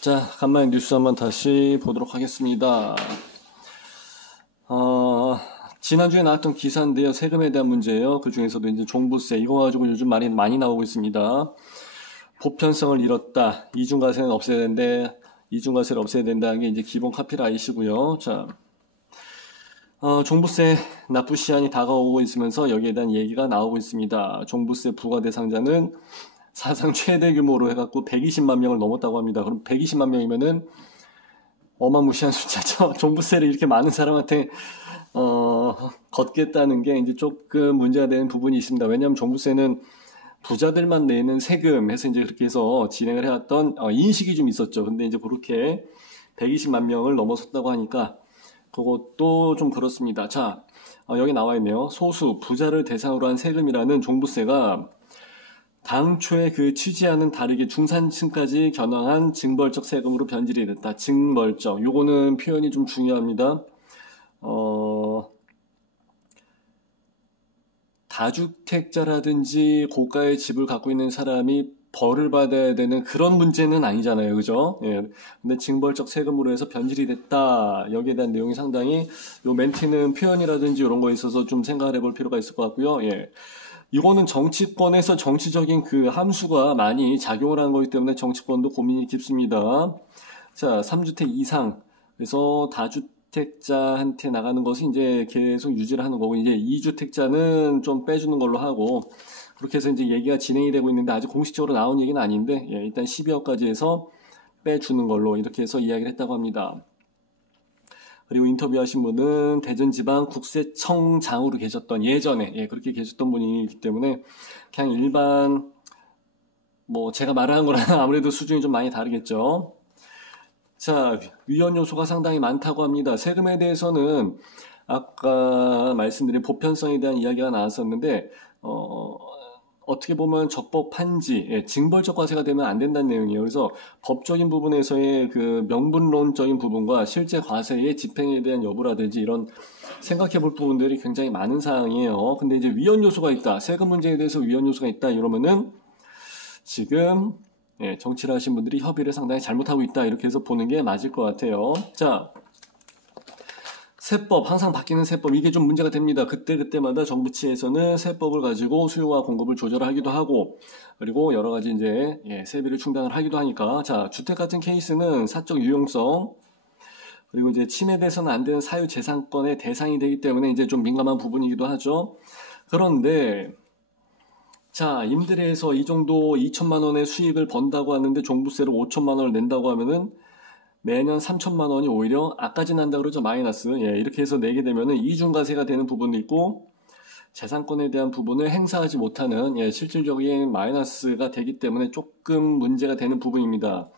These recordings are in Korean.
자, 간만에 뉴스 한번 다시 보도록 하겠습니다. 지난주에 나왔던 기사인데요. 세금에 대한 문제예요. 그 중에서도 이제 종부세, 이거 가지고 요즘 말이 많이 나오고 있습니다. 보편성을 잃었다. 이중과세는 없애야 되는데, 이중과세를 없애야 된다는 게 이제 기본 카피라이시고요. 자, 종부세 납부 시한이 다가오고 있으면서 여기에 대한 얘기가 나오고 있습니다. 종부세 부과 대상자는 사상 최대 규모로 해갖고 120만 명을 넘었다고 합니다. 그럼 120만 명이면은 어마무시한 숫자죠. 종부세를 이렇게 많은 사람한테 걷겠다는 게 이제 조금 문제가 되는 부분이 있습니다. 왜냐하면 종부세는 부자들만 내는 세금 해서 이제 그렇게 해서 진행을 해왔던 인식이 좀 있었죠. 근데 이제 그렇게 120만 명을 넘어섰다고 하니까 그것도 좀 그렇습니다. 자, 여기 나와 있네요. 소수 부자를 대상으로 한 세금이라는 종부세가 당초에 그 취지와는 다르게 중산층까지 겨냥한 징벌적 세금으로 변질이 됐다. 징벌적. 요거는 표현이 좀 중요합니다. 다주택자라든지 고가의 집을 갖고 있는 사람이 벌을 받아야 되는 그런 문제는 아니잖아요. 그죠? 예. 근데 징벌적 세금으로 해서 변질이 됐다. 여기에 대한 내용이 상당히 요 멘트는 표현이라든지 이런 거에 있어서 좀 생각을 해볼 필요가 있을 것 같고요. 예. 이거는 정치권에서 정치적인 그 함수가 많이 작용을 하는 거기 때문에 정치권도 고민이 깊습니다. 자, 3주택 이상. 그래서 다주택자한테 나가는 것은 이제 계속 유지를 하는 거고, 이제 2주택자는 좀 빼주는 걸로 하고, 그렇게 해서 이제 얘기가 진행이 되고 있는데, 아직 공식적으로 나온 얘기는 아닌데, 예, 일단 12억까지 해서 빼주는 걸로 이렇게 해서 이야기를 했다고 합니다. 그리고 인터뷰하신 분은 대전지방국세청장으로 계셨던 예전에 그렇게 계셨던 분이기 때문에 그냥 일반 제가 말하는 거랑 아무래도 수준이 좀 많이 다르겠죠. 자, 위헌 요소가 상당히 많다고 합니다. 세금에 대해서는 아까 말씀드린 보편성에 대한 이야기가 나왔었는데 어떻게 보면 적법한지, 징벌적 과세가 되면 안 된다는 내용이에요. 그래서 법적인 부분에서의 그 명분론적인 부분과 실제 과세의 집행에 대한 여부라든지 이런 생각해 볼 부분들이 굉장히 많은 사항이에요. 근데 이제 위헌 요소가 있다. 세금 문제에 대해서 위헌 요소가 있다. 이러면은 지금 정치를 하신 분들이 협의를 상당히 잘못하고 있다. 이렇게 해서 보는 게 맞을 것 같아요. 자, 세법, 항상 바뀌는 세법, 이게 좀 문제가 됩니다. 그때마다 정부치에서는 세법을 가지고 수요와 공급을 조절하기도 하고, 그리고 여러 가지 이제, 세비를 충당을 하기도 하니까, 자, 주택 같은 케이스는 사적 유용성, 그리고 이제 침해돼서는 안 되는 사유재산권의 대상이 되기 때문에 이제 좀 민감한 부분이기도 하죠. 그런데, 자, 임대료에서 이 정도 2천만 원의 수익을 번다고 하는데 종부세로 5천만 원을 낸다고 하면은 매년 3천만 원이 오히려 아까지 난다 그러죠. 마이너스. 이렇게 해서 내게 되면은 이중과세가 되는 부분도 있고 재산권에 대한 부분을 행사하지 못하는 실질적인 마이너스가 되기 때문에 조금 문제가 되는 부분입니다.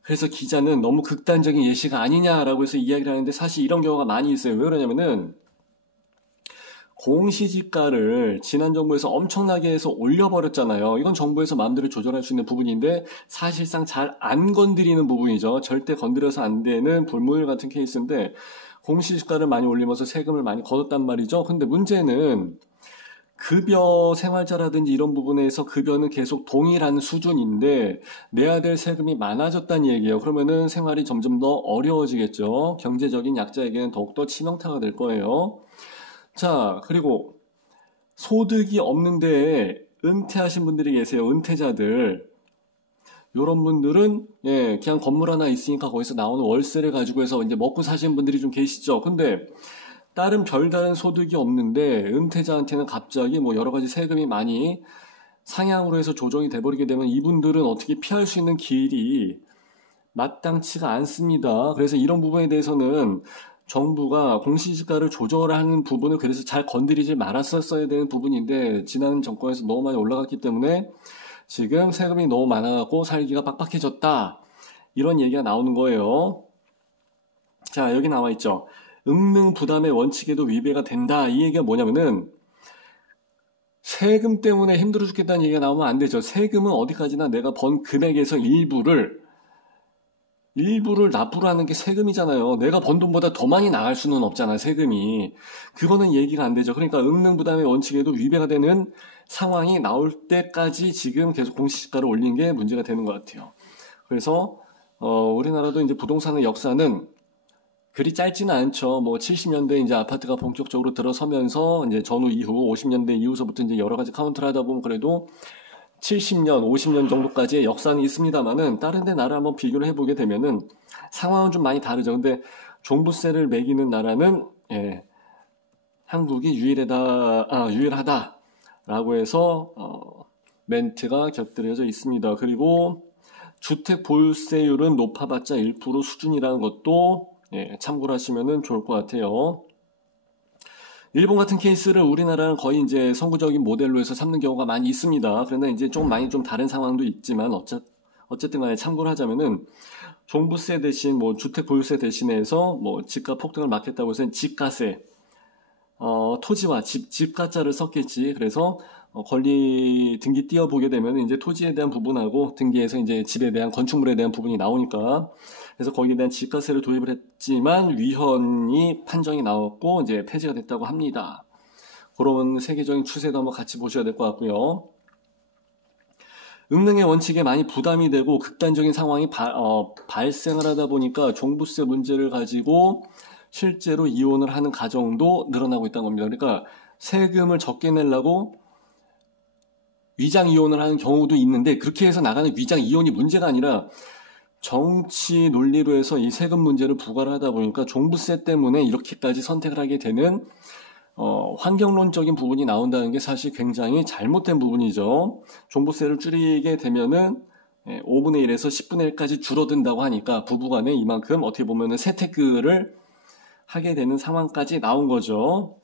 그래서 기자는 너무 극단적인 예시가 아니냐라고 해서 이야기를 하는데 사실 이런 경우가 많이 있어요. 왜 그러냐면은 공시지가를 지난 정부에서 엄청나게 해서 올려버렸잖아요. 이건 정부에서 마음대로 조절할 수 있는 부분인데 사실상 잘 안 건드리는 부분이죠. 절대 건드려서 안 되는 불문율 같은 케이스인데 공시지가를 많이 올리면서 세금을 많이 걷었단 말이죠. 근데 문제는 급여 생활자라든지 이런 부분에서 급여는 계속 동일한 수준인데 내야 될 세금이 많아졌다는 얘기예요. 그러면은 생활이 점점 더 어려워지겠죠. 경제적인 약자에게는 더욱더 치명타가 될 거예요. 자, 그리고 소득이 없는데 은퇴하신 분들이 계세요. 은퇴자들. 요런 분들은 그냥 건물 하나 있으니까 거기서 나오는 월세를 가지고 해서 이제 먹고 사시는 분들이 좀 계시죠. 근데 다른 별다른 소득이 없는데 은퇴자한테는 갑자기 여러 가지 세금이 많이 상향으로 해서 조정이 돼버리게 되면 이분들은 어떻게 피할 수 있는 길이 마땅치가 않습니다. 그래서 이런 부분에 대해서는 정부가 공시지가를 조절하는 부분을 그래서 잘 건드리지 말았었어야 되는 부분인데 지난 정권에서 너무 많이 올라갔기 때문에 지금 세금이 너무 많아갖고 살기가 빡빡해졌다. 이런 얘기가 나오는 거예요. 자, 여기 나와 있죠. 응능 부담의 원칙에도 위배가 된다. 이 얘기가 뭐냐면은 세금 때문에 힘들어 죽겠다는 얘기가 나오면 안 되죠. 세금은 어디까지나 내가 번 금액에서 일부를 납부를 하는 게 세금이잖아요. 내가 번 돈보다 더 많이 나갈 수는 없잖아요, 세금이. 그거는 얘기가 안 되죠. 그러니까 응능부담의 원칙에도 위배가 되는 상황이 나올 때까지 지금 계속 공시지가를 올리는 게 문제가 되는 것 같아요. 그래서 우리나라도 이제 부동산의 역사는 그리 짧지는 않죠. 뭐 70년대 이제 아파트가 본격적으로 들어서면서 이제 전후 이후 50년대 이후서부터 이제 여러 가지 카운트를 하다 보면 그래도 70년, 50년 정도까지의 역사는 있습니다만은 다른 데 나라 한번 비교를 해보게 되면은 상황은 좀 많이 다르죠. 근데 종부세를 매기는 나라는 한국이 유일하다라고 해서 멘트가 곁들여져 있습니다. 그리고 주택 보유세율은 높아봤자 1% 수준이라는 것도 참고를 하시면 좋을 것 같아요. 일본 같은 케이스를 우리나라는 거의 이제 선구적인 모델로 해서 삼는 경우가 많이 있습니다. 그러나 이제 좀 많이 좀 다른 상황도 있지만 어쨌든 간에 참고를 하자면은 종부세 대신 뭐 주택 보유세 대신해서 뭐 집값 폭등을 막겠다고 해서 집가세, 토지와 집가짜를 썼겠지. 그래서 권리 등기 띄어보게 되면 이제 토지에 대한 부분하고 등기에서 이제 집에 대한 건축물에 대한 부분이 나오니까 그래서 거기에 대한 집가세를 도입을 했지만 위헌이 판정이 나왔고 이제 폐지가 됐다고 합니다. 그런 세계적인 추세도 한번 같이 보셔야 될 것 같고요. 응능의 원칙에 많이 부담이 되고 극단적인 상황이 발생을 하다 보니까 종부세 문제를 가지고 실제로 이혼을 하는 가정도 늘어나고 있다는 겁니다. 그러니까 세금을 적게 내려고 위장 이혼을 하는 경우도 있는데 그렇게 해서 나가는 위장 이혼이 문제가 아니라 정치 논리로 해서 이 세금 문제를 부과를 하다 보니까 종부세 때문에 이렇게까지 선택을 하게 되는 환경론적인 부분이 나온다는 게 사실 굉장히 잘못된 부분이죠. 종부세를 줄이게 되면은 5분의 1에서 10분의 1까지 줄어든다고 하니까 부부간에 이만큼 어떻게 보면은 세테크를 하게 되는 상황까지 나온 거죠.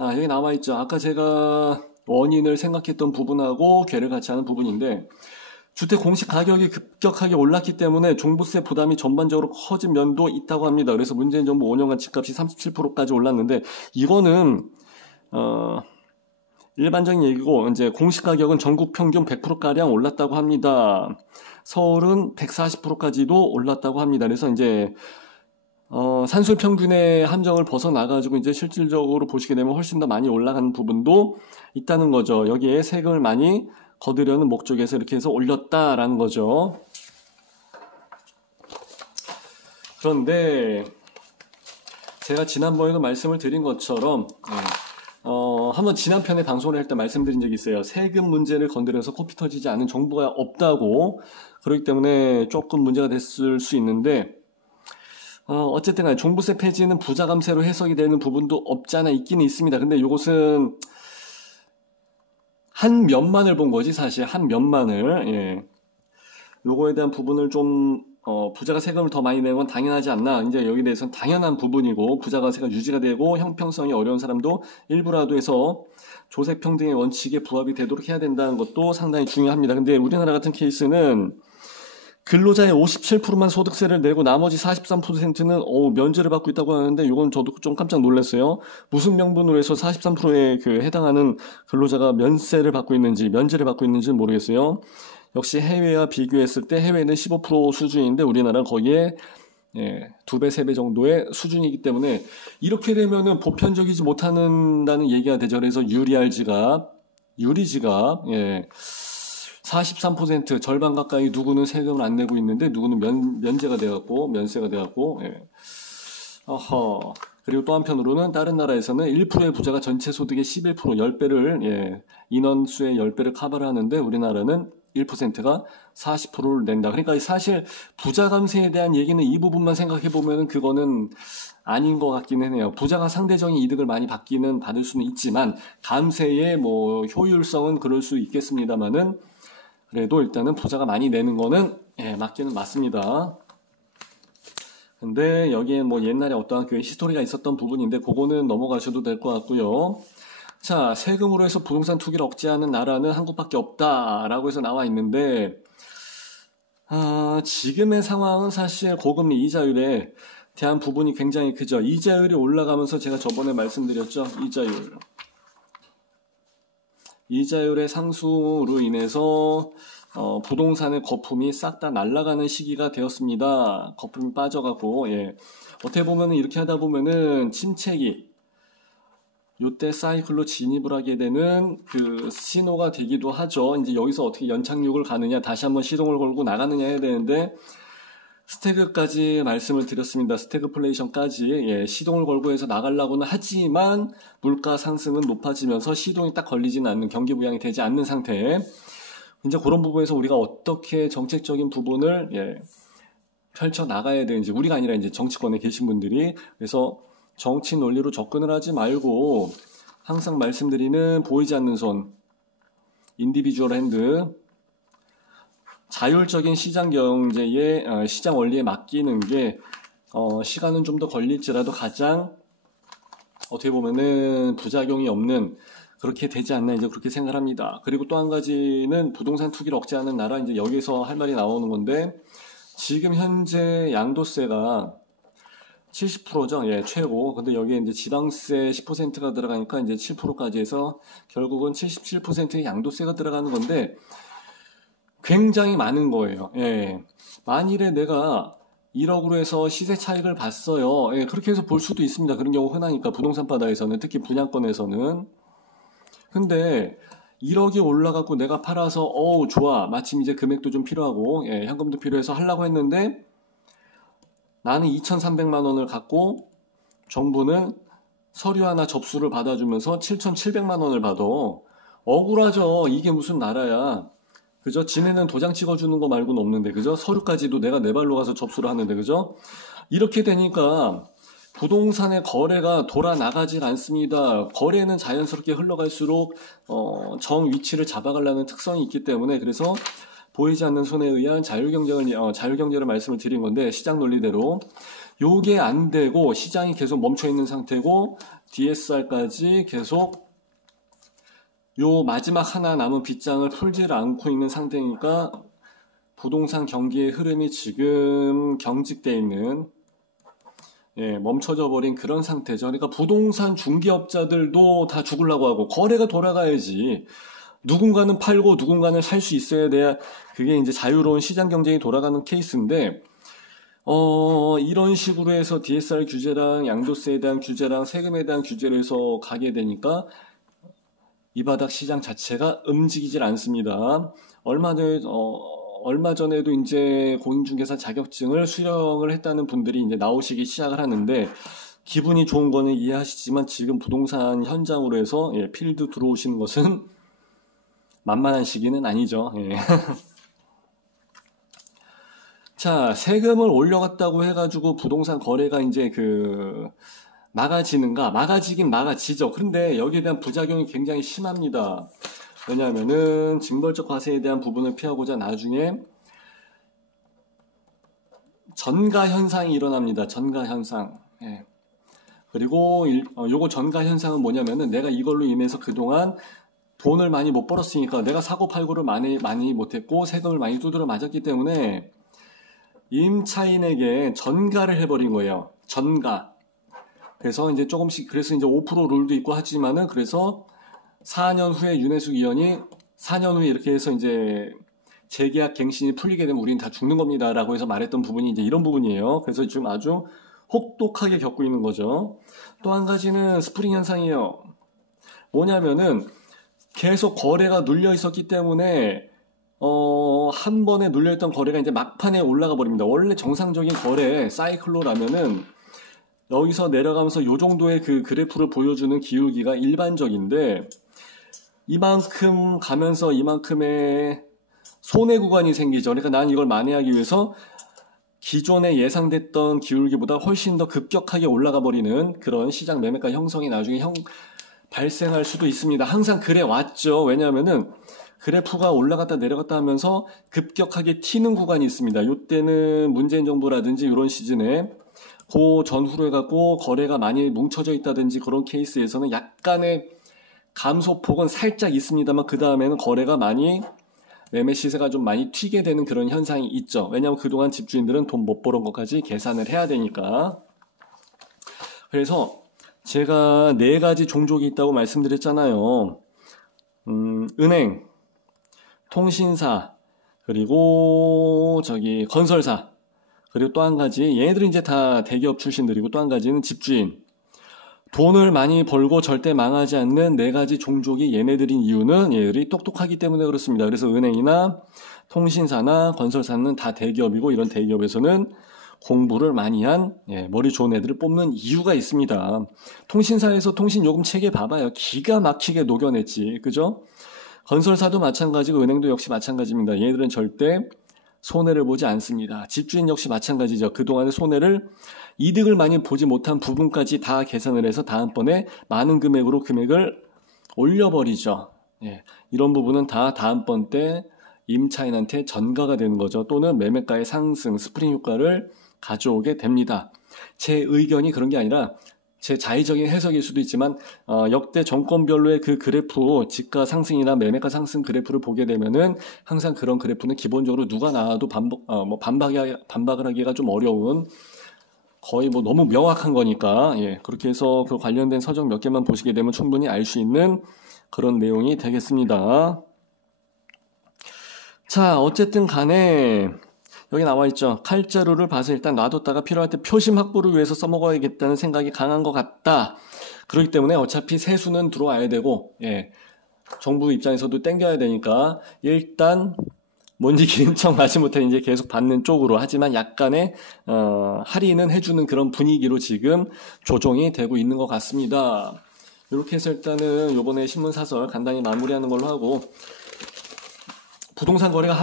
여기 남아있죠. 아까 제가 원인을 생각했던 부분하고 괴를 같이 하는 부분인데 주택 공시 가격이 급격하게 올랐기 때문에 종부세 부담이 전반적으로 커진 면도 있다고 합니다. 그래서 문재인 정부 5년간 집값이 37%까지 올랐는데 이거는 일반적인 얘기고 이제 공시 가격은 전국 평균 100%가량 올랐다고 합니다. 서울은 140%까지도 올랐다고 합니다. 그래서 이제 산술 평균의 함정을 벗어나가지고 이제 실질적으로 보시게 되면 훨씬 더 많이 올라가는 부분도 있다는 거죠. 여기에 세금을 많이 거두려는 목적에서 이렇게 해서 올렸다라는 거죠. 그런데 제가 지난번에도 말씀을 드린 것처럼 한번 지난 편에 방송을 할 때 말씀드린 적이 있어요. 세금 문제를 건드려서 코피 터지지 않은 정부가 없다고. 그렇기 때문에 조금 문제가 됐을 수 있는데 어쨌든 간에 종부세 폐지는 부자 감세로 해석이 되는 부분도 없지 않아 있기는 있습니다. 근데 이것은 한 면만을 본 거지 사실 한 면만을 요거에 대한 부분을 좀 부자가 세금을 더 많이 내는 건 당연하지 않나. 이제 여기에 대해서는 당연한 부분이고 부자가세가 유지가 되고 형평성이 어려운 사람도 일부라도 해서 조세평등의 원칙에 부합이 되도록 해야 된다는 것도 상당히 중요합니다. 근데 우리나라 같은 케이스는 근로자의 57%만 소득세를 내고 나머지 43%는 면제를 받고 있다고 하는데 이건 저도 좀 깜짝 놀랐어요. 무슨 명분으로 해서 43%에 해당하는 근로자가 면제를 받고 있는지 모르겠어요. 역시 해외와 비교했을 때 해외는 15% 수준인데 우리나라는 거기에 2배, 3배 정도의 수준이기 때문에 이렇게 되면은 보편적이지 못한다는 얘기가 되죠. 그래서 유리지갑 43% 절반 가까이 누구는 세금을 안 내고 있는데 누구는 면세가 돼갖고 그리고 또 한편으로는 다른 나라에서는 1%의 부자가 전체 소득의 11% 10배를 인원수의 10배를 커버를 하는데 우리나라는 1%가 40%를 낸다. 그러니까 사실 부자 감세에 대한 얘기는 이 부분만 생각해 보면은 그거는 아닌 것 같기는 해요. 부자가 상대적인 이득을 많이 받을 수는 있지만 감세의 뭐 효율성은 그럴 수 있겠습니다만은 그래도 일단은 부자가 많이 내는 거는 맞기는 맞습니다. 근데 여기에 뭐 옛날에 어떠한 히스토리가 있었던 부분인데 그거는 넘어가셔도 될 것 같고요. 자, 세금으로 해서 부동산 투기를 억제하는 나라는 한국밖에 없다라고 해서 나와 있는데 지금의 상황은 사실 고금리 이자율에 대한 부분이 굉장히 크죠. 이자율이 올라가면서 제가 저번에 말씀드렸죠. 이자율의 상승으로 인해서 부동산의 거품이 싹 다 날아가는 시기가 되었습니다. 거품이 빠져가고 어떻게 보면은 이렇게 하다 보면은 침체기 요때 사이클로 진입을 하게 되는 그 신호가 되기도 하죠. 이제 여기서 어떻게 연착륙을 가느냐, 다시 한번 시동을 걸고 나가느냐 해야 되는데 스태그까지 말씀을 드렸습니다. 스태그플레이션까지. 예, 시동을 걸고 해서 나가려고는 하지만 물가 상승은 높아지면서 시동이 딱 걸리지는 않는, 경기 부양이 되지 않는 상태. 이제 그런 부분에서 우리가 어떻게 정책적인 부분을 펼쳐 나가야 되는지, 우리가 아니라 이제 정치권에 계신 분들이. 그래서 정치 논리로 접근을 하지 말고 항상 말씀드리는 보이지 않는 손, 인디비주얼 핸드, 자율적인 시장 경제에, 시장 원리에 맡기는 게 시간은 좀 더 걸릴지라도 가장 어떻게 보면은 부작용이 없는, 그렇게 되지 않나, 이제 그렇게 생각합니다. 그리고 또 한 가지는 부동산 투기를 억제하는 나라, 이제 여기서 할 말이 나오는 건데, 지금 현재 양도세가 70%죠. 예, 최고. 근데 여기에 이제 지방세 10%가 들어가니까 이제 7%까지 해서 결국은 77%의 양도세가 들어가는 건데, 굉장히 많은 거예요. 예. 만일에 내가 1억으로 해서 시세 차익을 봤어요. 예, 그렇게 해서 볼 수도 있습니다. 그런 경우 흔하니까, 부동산 바다에서는, 특히 분양권에서는. 근데 1억이 올라가고 내가 팔아서 어우 좋아, 마침 이제 금액도 좀 필요하고 현금도 필요해서 하려고 했는데, 나는 2,300만 원을 갖고 정부는 서류 하나 접수를 받아주면서 7,700만 원을 받아. 억울하죠. 이게 무슨 나라야. 그죠? 지네는 도장 찍어주는 거 말고는 없는데, 그죠? 서류까지도 내가 내 발로 가서 접수를 하는데, 그죠? 이렇게 되니까 부동산의 거래가 돌아 나가질 않습니다. 거래는 자연스럽게 흘러갈수록 정 위치를 잡아가려는 특성이 있기 때문에, 그래서 보이지 않는 손에 의한 자율경제를 말씀을 드린 건데, 시장 논리대로 요게 안 되고 시장이 계속 멈춰 있는 상태고, DSR까지 계속 요 마지막 하나 남은 빗장을 풀지를 않고 있는 상태니까, 부동산 경기의 흐름이 지금 경직돼 있는, 멈춰져 버린 그런 상태죠. 그러니까 부동산 중개업자들도 다 죽으려고 하고, 거래가 돌아가야지. 누군가는 팔고 누군가는 살 수 있어야 돼야 그게 이제 자유로운 시장 경쟁이 돌아가는 케이스인데, 이런 식으로 해서 DSR 규제랑 양도세에 대한 규제랑 세금에 대한 규제를 해서 가게 되니까 이 바닥 시장 자체가 움직이질 않습니다. 얼마 전에도 이제 공인중개사 자격증을 수령을 했다는 분들이 이제 나오시기 시작을 하는데, 기분이 좋은 거는 이해하시지만 지금 부동산 현장으로 해서 필드 들어오시는 것은 만만한 시기는 아니죠. 자, 세금을 올려갔다고 해가지고 부동산 거래가 이제 막아지는가? 막아지긴 막아지죠. 그런데 여기에 대한 부작용이 굉장히 심합니다. 왜냐하면은 징벌적 과세에 대한 부분을 피하고자 나중에 전가 현상이 일어납니다. 전가 현상. 그리고 요거 전가 현상은 뭐냐면은, 내가 이걸로 인해서 그동안 돈을 많이 못 벌었으니까, 내가 사고 팔고를 많이 못했고 세금을 많이 두드려 맞았기 때문에 임차인에게 전가를 해버린 거예요. 전가. 그래서 이제 조금씩, 그래서 이제 5% 룰도 있고 하지만은, 그래서 4년 후에 윤혜숙 의원이 4년 후에 이렇게 해서 이제 재계약 갱신이 풀리게 되면 우리는 다 죽는 겁니다 라고 해서 말했던 부분이 이제 이런 부분이에요. 그래서 지금 아주 혹독하게 겪고 있는 거죠. 또 한 가지는 스프링 현상이에요. 뭐냐면은 계속 거래가 눌려 있었기 때문에 한 번에 눌려있던 거래가 이제 막판에 올라가 버립니다. 원래 정상적인 거래 사이클로라면은 여기서 내려가면서 요 정도의 그 그래프를 보여주는 기울기가 일반적인데, 이만큼 가면서 이만큼의 손해 구간이 생기죠. 그러니까 난 이걸 만회하기 위해서 기존에 예상됐던 기울기보다 훨씬 더 급격하게 올라가 버리는 그런 시장 매매가 형성이 나중에 발생할 수도 있습니다. 항상 그래 왔죠. 왜냐하면은 그래프가 올라갔다 내려갔다 하면서 급격하게 튀는 구간이 있습니다. 이때는 문재인 정부라든지 이런 시즌에 그 전후로 해갖고 거래가 많이 뭉쳐져 있다든지 그런 케이스에서는 약간의 감소폭은 살짝 있습니다만, 그 다음에는 거래가 많이, 매매 시세가 좀 많이 튀게 되는 그런 현상이 있죠. 왜냐하면 그동안 집주인들은 돈 못 벌은 것까지 계산을 해야 되니까. 그래서 제가 4가지 종족이 있다고 말씀드렸잖아요. 은행, 통신사, 그리고 건설사, 그리고 또 한 가지, 얘네들은 이제 다 대기업 출신들이고, 또 한 가지는 집주인. 돈을 많이 벌고 절대 망하지 않는 네 가지 종족이 얘네들인 이유는 얘들이 똑똑하기 때문에 그렇습니다. 그래서 은행이나 통신사나 건설사는 다 대기업이고 이런 대기업에서는 공부를 많이 한 머리 좋은 애들을 뽑는 이유가 있습니다. 통신사에서 통신요금 체계 봐봐요. 기가 막히게 녹여냈지. 그죠? 건설사도 마찬가지고 은행도 역시 마찬가지입니다. 얘들은 절대 손해를 보지 않습니다. 집주인 역시 마찬가지죠. 그동안의 손해를 이득을 많이 보지 못한 부분까지 다 계산을 해서 다음번에 많은 금액으로 금액을 올려버리죠. 이런 부분은 다 다음번 때 임차인한테 전가가 되는 거죠. 또는 매매가의 상승, 스프링 효과를 가져오게 됩니다. 제 의견이 그런 게 아니라 제 자의적인 해석일 수도 있지만 역대 정권별로의 그 그래프 지가 상승이나 매매가 상승 그래프를 보게 되면은 항상 그런 그래프는 기본적으로 누가 나와도 반박을 하기가 좀 어려운 거의 뭐 너무 명확한 거니까 그렇게 해서 그 관련된 서적 몇 개만 보시게 되면 충분히 알 수 있는 그런 내용이 되겠습니다. 자, 어쨌든 간에 여기 나와 있죠. 칼자루를 봐서 일단 놔뒀다가 필요할 때 표심 확보를 위해서 써먹어야겠다는 생각이 강한 것 같다. 그렇기 때문에 어차피 세수는 들어와야 되고 정부 입장에서도 땡겨야 되니까 일단 뭔지 기름청 나지 못해 이제 계속 받는 쪽으로 하지만 약간의 할인은 해주는 그런 분위기로 지금 조정이 되고 있는 것 같습니다. 이렇게 해서 일단은 요번에 신문 사설 간단히 마무리하는 걸로 하고 부동산 거래가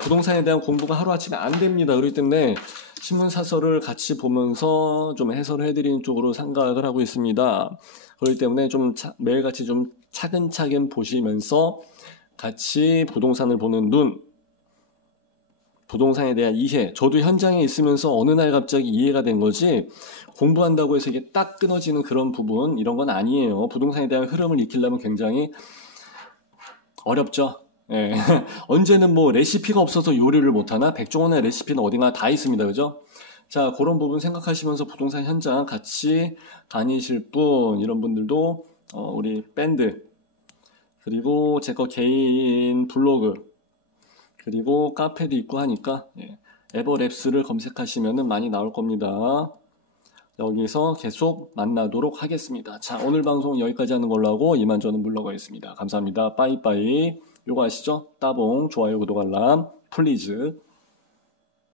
부동산에 대한 공부가 하루아침에 안 됩니다. 그렇기 때문에 신문 사설을 같이 보면서 좀 해설을 해드리는 쪽으로 생각을 하고 있습니다. 그렇기 때문에 좀 매일같이 좀 차근차근 보시면서 같이 부동산을 보는 눈, 부동산에 대한 이해, 저도 현장에 있으면서 어느 날 갑자기 이해가 된 거지 공부한다고 해서 이게 딱 끊어지는 그런 부분 이런 건 아니에요. 부동산에 대한 흐름을 익히려면 굉장히 어렵죠. 언제는 뭐 레시피가 없어서 요리를 못하나? 백종원의 레시피는 어딘가 다 있습니다. 그죠? 자, 그런 부분 생각하시면서 부동산 현장 같이 다니실 분, 이런 분들도, 우리 밴드, 그리고 제 거 개인 블로그, 그리고 카페도 있고 하니까, 에버랩스를 검색하시면 많이 나올 겁니다. 여기서 계속 만나도록 하겠습니다. 자, 오늘 방송 여기까지 하는 걸로 하고 이만 저는 물러가겠습니다. 감사합니다. 빠이빠이. 요거 아시죠? 따봉, 좋아요, 구독, 알람, 플리즈.